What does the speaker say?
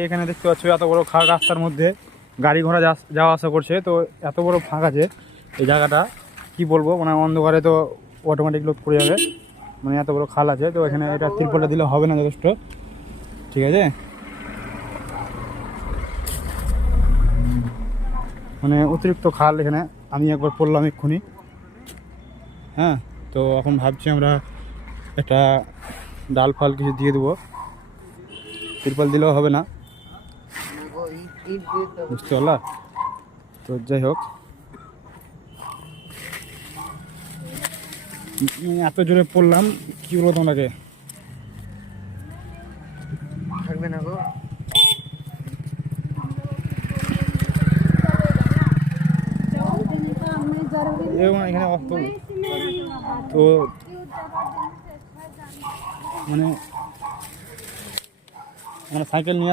এখানে দেখতে পাচ্ছ এত বড় খাল, রাস্তার মধ্যে গাড়ি ঘোড়া যাওয়া আসা করছে। তো এত বড় ফাঁক আছে এই জায়গাটা, কি বলবো, মানে অন্ধকারে তো অটোমেটিক লোড পড়ে যাবে। মানে এত বড় খাল আছে, তো এখানে এটা তিরপলটা দিলে হবে না যথেষ্ট, ঠিক আছে। মানে অতিরিক্ত খাল এখানে, আমি একবার পড়লাম এক্ষুনি। হ্যাঁ, তো এখন ভাবছি আমরা একটা ডাল ফাল কিছু দিয়ে দেবো, তিরপল দিলেও হবে না, বুঝতে পারলা। তো যাই হোক, এত জোরে পড়লাম, কি বলবো তোমাকে। থাকবে না গো। এখানে অত তো মানে সাইকেল নিয়ে